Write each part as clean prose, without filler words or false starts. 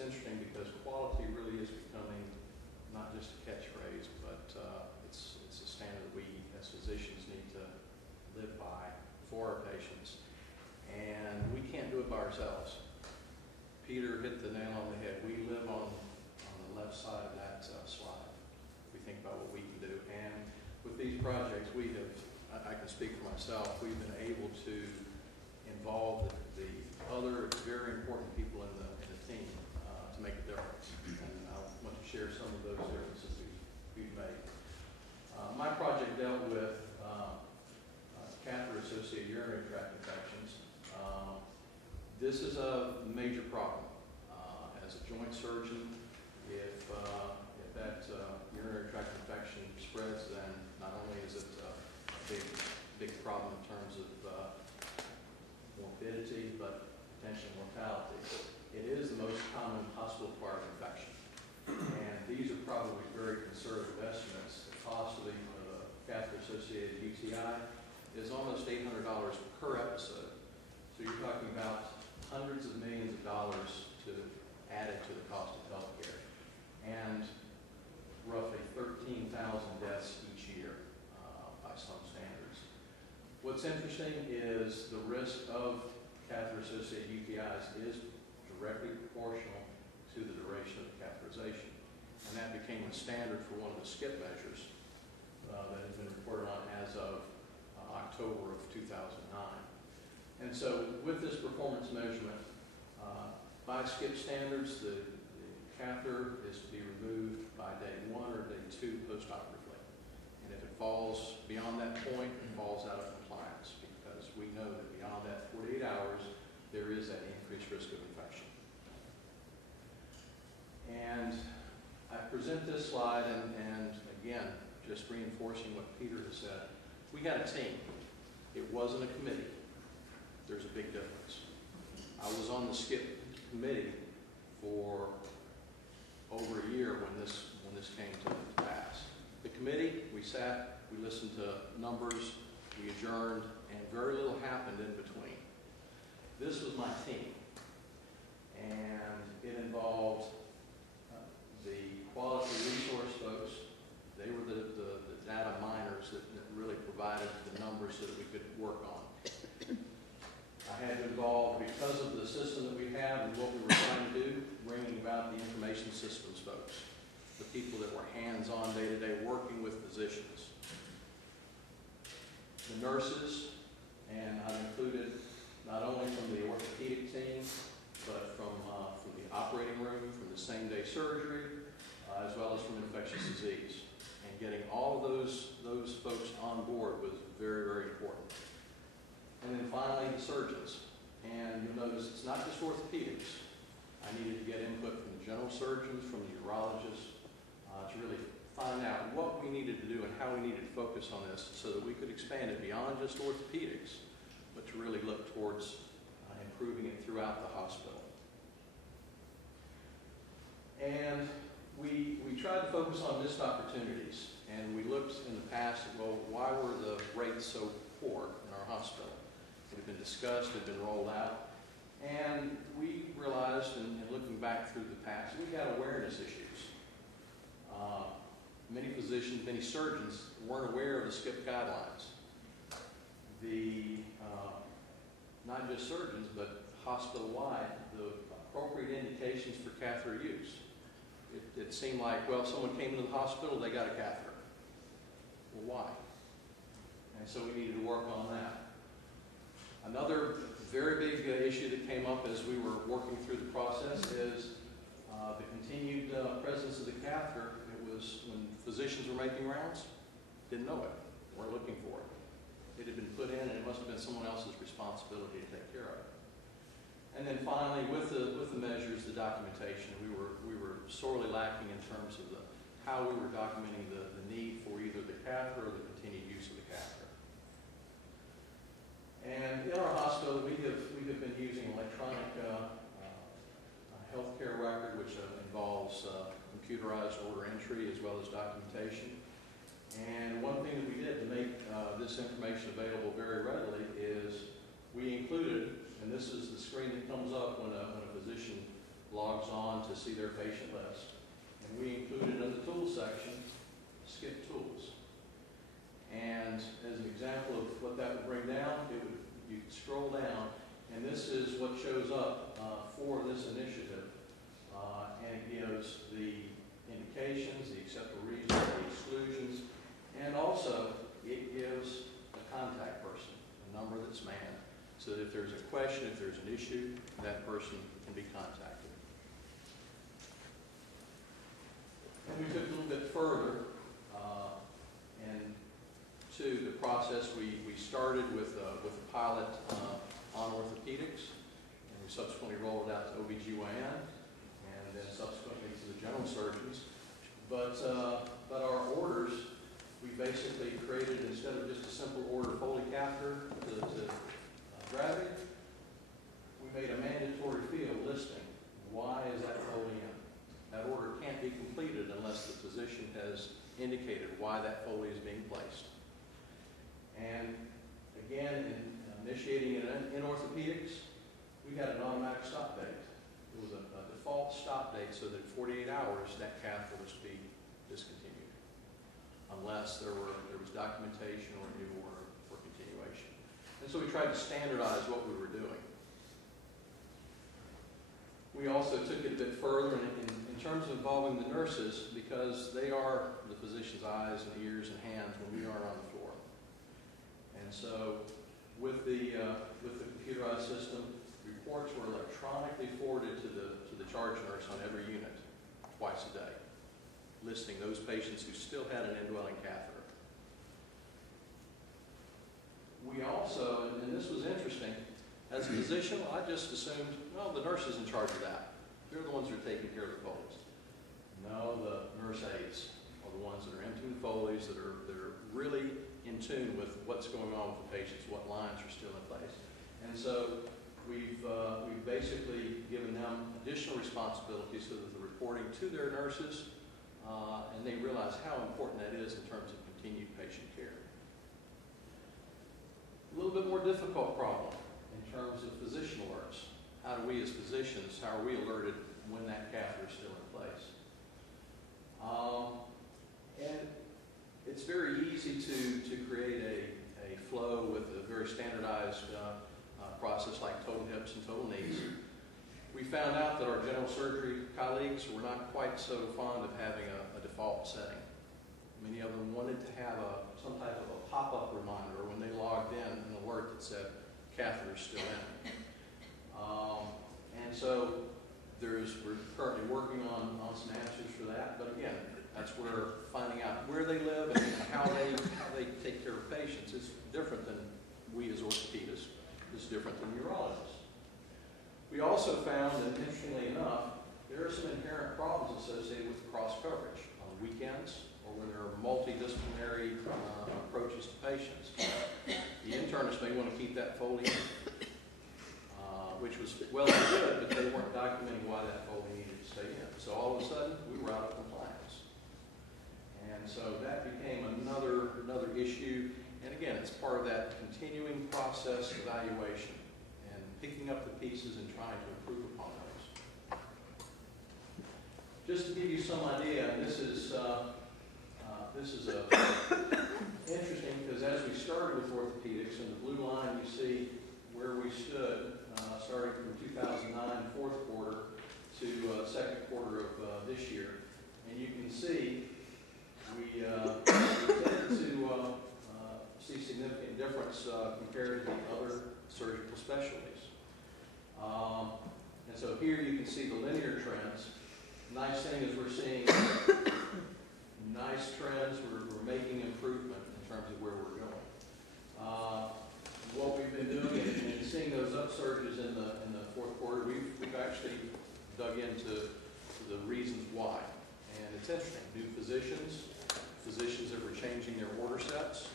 it's interesting because quality really is becoming not just a catchphrase, but it's a standard that we as physicians need to live by for our patients. And we can't do it by ourselves. Peter hit the nail on the head. We live on the left side of that slide. We think about what we can do. And with these projects, we have, I can speak for myself, we've been able to involve the other very important people in the team to make a difference. And I want to share some of those differences we've made. My project dealt with catheter-associated urinary tract infections. This is a major problem. As a joint surgeon, if that urinary tract infection spreads, then not only is it a big problem in terms of morbidity, but potentially mortality. It is the most common hospital-acquired infection. And these are probably very conservative estimates. The cost of the catheter-associated UTI is almost $800 per episode. So you're talking about hundreds of millions of dollars added to the cost of healthcare, and roughly 13,000 deaths each year by some standards. What's interesting is the risk of catheter-associated UTIs is directly proportional to the duration of the catheterization, and that became the standard for one of the SCIP measures that has been reported on as of October of 2009. And so with this performance measurement, by SCIP standards, the catheter is to be removed by day 1 or day 2 postoperatively. And if it falls beyond that point, it falls out of compliance, because we know that beyond that 48 hours, there is that increased risk of infection. And I present this slide, and again, just reinforcing what Peter has said. We had a team. It wasn't a committee. There's a big difference. I was on the SCIP committee for over a year when this came to pass. The committee, we sat, we listened to numbers, we adjourned, and very little happened in between. This was my team, and it involved the quality resource folks. They were the data miners that really provided the numbers so that we could work on. I had to involve, because of the system that we have and what we were trying to do, bringing about the information systems folks, the people that were hands-on day-to-day working with physicians. The nurses, and I've included not only from the orthopedic team, but from the operating room, from the same-day surgery, as well as from infectious disease. And getting all of those folks on board was very, very important. And then finally, the surgeons. And you'll notice it's not just orthopedics. I needed to get input from the general surgeons, from the urologists, to really find out what we needed to do and how we needed to focus on this so that we could expand it beyond just orthopedics, but to really look towards improving it throughout the hospital. And we tried to focus on missed opportunities, and we looked in the past at, well, why were the rates so poor in our hospital? It had been discussed, it had been rolled out, and we realized, in looking back through the past, we had awareness issues. Many physicians, many surgeons weren't aware of the SCIP guidelines. Not just surgeons, but hospital-wide, the appropriate indications for catheter use. It seemed like, well, someone came into the hospital, they got a catheter. Well, why? And so we needed to work on that. Another very big issue that came up as we were working through the process is the continued presence of the catheter. It was when physicians were making rounds, didn't know it, weren't looking for it. It had been put in, and it must have been someone else's responsibility to take care of it. And then finally, with the measures, the documentation, we were sorely lacking in terms of how we were documenting the need for either the catheter or the continued use of the catheter. And in our hospital, we have been using electronic healthcare record, which involves computerized order entry as well as documentation. And one thing that we did to make this information available very readily is we included, and this is the screen that comes up when a physician logs on to see their patient list. And we included in the tools section, skip tools. And as an example of what that would bring down, you could scroll down, and this is what shows up for this initiative. And it gives the indications, the acceptable reasons, the exclusions, and also it gives a contact person, a number that's manned, so that if there's a question, if there's an issue, that person can be contacted. And we took a little bit further into the process. We started with a pilot on orthopedics, and we subsequently rolled it out to OBGYN, and then subsequently to the general surgeons. But our orders, we basically created, instead of just a simple order Foley catheter to gravity, we made a mandatory field listing. Why is that Foley in? That order can't be completed unless the physician has indicated why that Foley is being placed. And again, in initiating it in orthopedics, we had an automatic stop date. It was a default stop date so that in 48 hours that catheter was to be discontinued, unless there was documentation or a new order for continuation. And so we tried to standardize what we were doing. We also took it a bit further in terms of involving the nurses, because they are the physician's eyes and ears and hands when we aren't on the floor. And so with the computerized system, reports were electronically forwarded to the charge nurse on every unit twice a day, listing those patients who still had an indwelling catheter. We also, and this was interesting, as a physician, I just assumed, well, the nurse is in charge of that. They're the ones that are taking care of the Foleys. No, the nurse aides are the ones that are emptying the Foleys, that are really in tune with what's going on with the patients, what lines are still in place. And so we've basically given them additional responsibilities so that they're reporting to their nurses, and they realize how important that is in terms of continued patient care. A little bit more difficult problem in terms of physician alerts. How do we as physicians, how are we alerted when that catheter is still in place? And it's very easy to create a flow with a very standardized process like total hips and total knees. We found out that our general surgery colleagues were not quite so fond of having a default setting. Many of them wanted to have some type of a pop-up reminder when they logged in, an alert that said catheter is still in. And so we're currently working on some answers for that, but again, that's where finding out where they live and how they take care of patients is different than we as orthopedists. It's different than urologists. We also found that, interestingly enough, there are some inherent problems associated with cross coverage on weekends or when there are multidisciplinary approaches to patients. The internist may want to keep that Foley in, which was well and good, but they weren't documenting why that Foley needed to stay in. So all of a sudden, we were out of compliance. And so that became another issue. And again, it's part of that continuing process evaluation and picking up the pieces and trying to improve upon those. Just to give you some idea, and this is interesting because as we started with orthopedics, in the blue line you see where we stood starting from 2009 fourth quarter to second quarter of this year. And you can see we tended to see significant difference compared to the other surgical specialties. And so here you can see the linear trends. Nice thing is we're seeing nice trends. We're making improvement in terms of where we're going. What we've been doing and seeing those upsurges in the fourth quarter, we've actually dug into the reasons why. And it's interesting. New physicians that were changing their order sets.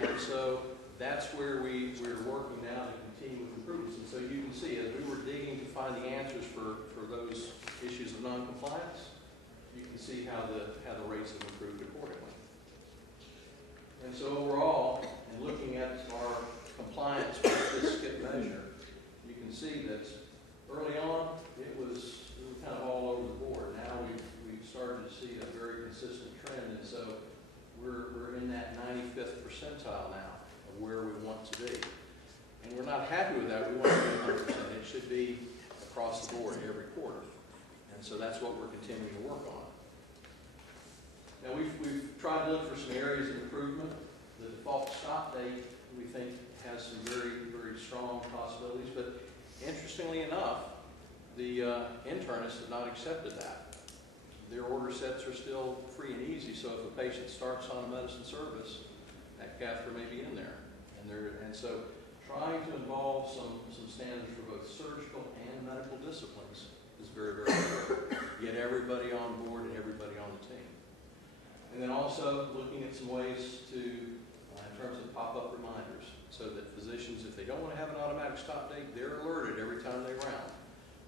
And so that's where we're working now to continue with improvements. And so you can see, as we were digging to find the answers for those issues of noncompliance, you can see how the rates have improved accordingly. And so overall, in looking at our compliance with this skip measure, you can see that early on it was happy with that. We want to be 100%. It should be across the board every quarter. And so that's what we're continuing to work on. Now we've tried to look for some areas of improvement. The default stop date, we think, has some very, very strong possibilities, but interestingly enough, the internists have not accepted that. Their order sets are still free and easy, so if a patient starts on a medicine service, that catheter may be in there. And so trying to involve some standards for both surgical and medical disciplines is very, very important. Get everybody on board and everybody on the team. And then also looking at some ways to, in terms of pop-up reminders, so that physicians, if they don't want to have an automatic stop date, they're alerted every time they round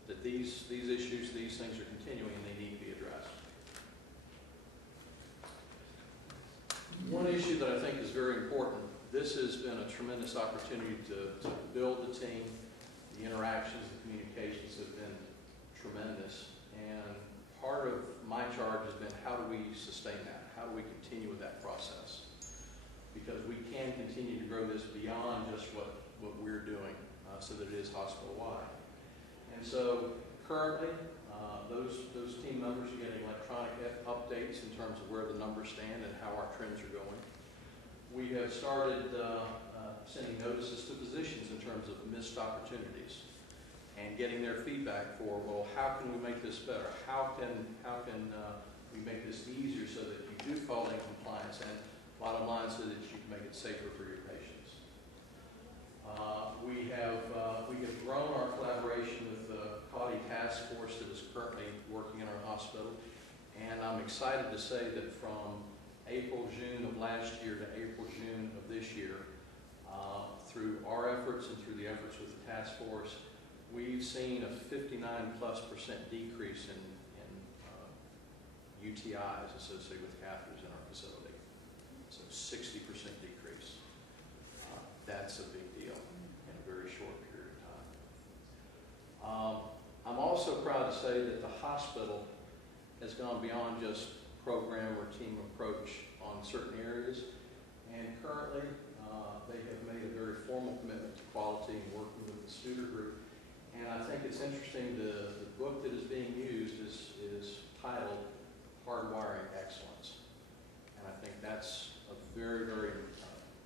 that these issues, these things are continuing and they need to be addressed. One issue that I think is very important, this has been a tremendous opportunity to build the team. The interactions, the communications have been tremendous. And part of my charge has been how do we sustain that? How do we continue with that process? Because we can continue to grow this beyond just what we're doing so that it is hospital-wide. And so currently, those team members are getting electronic updates in terms of where the numbers stand and how our trends are going. We have started sending notices to physicians in terms of missed opportunities and getting their feedback for, well, how can we make this better? How can we make this easier so that you do fall in compliance, and bottom line, so that you can make it safer for your patients. We have grown our collaboration with the CAUTI task force that is currently working in our hospital, and I'm excited to say that from April, June of last year to April, June of this year, through our efforts and through the efforts with the task force, we've seen a 59+% decrease in UTIs associated with catheters in our facility. So 60% decrease. That's a big deal in a very short period of time. I'm also proud to say that the hospital has gone beyond just program or team approach on certain areas, and currently they have made a very formal commitment to quality and working with the Studer group. And I think it's interesting, the book that is being used is titled Hardwiring Excellence. And I think that's a very, very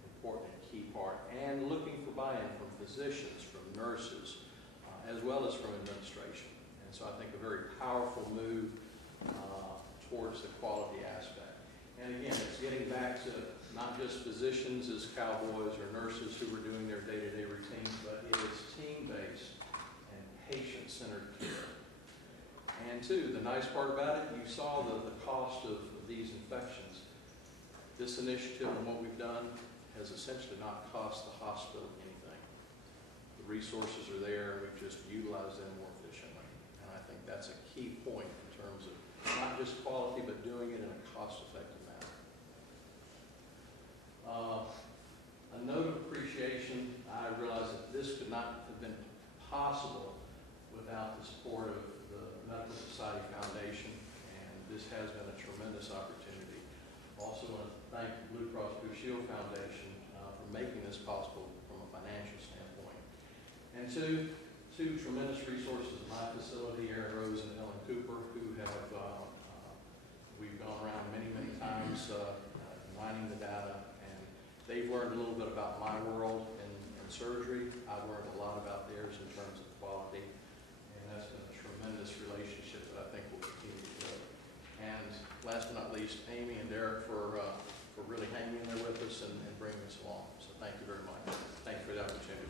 important and key part. And looking for buy-in from physicians, from nurses, as well as from administration. And so I think a very powerful move towards the quality aspect. And again, it's getting back to not just physicians as cowboys or nurses who are doing their day-to-day routines, but it is team-based and patient-centered care. And two, the nice part about it, you saw the cost of these infections. This initiative and what we've done has essentially not cost the hospital anything. The resources are there, we've just utilized them more efficiently. And I think that's a key point in terms of not just quality, but doing it in a cost-effective manner. A note of appreciation, I realize that this could not have been possible without the support of the Medical Society Foundation, and this has been a tremendous opportunity. Also want to thank the Blue Cross Blue Shield Foundation for making this possible from a financial standpoint. And two tremendous resources in my facility, Aaron Rose and Ellen Cooper, who have, we've gone around many, many times mining the data, and they've learned a little bit about my world in surgery. I've learned a lot about theirs in terms of quality, and that's been a tremendous relationship that I think will continue to grow. And last but not least, Amy and Derek for really hanging in there with us and bringing us along. So thank you very much. Thank you for the opportunity.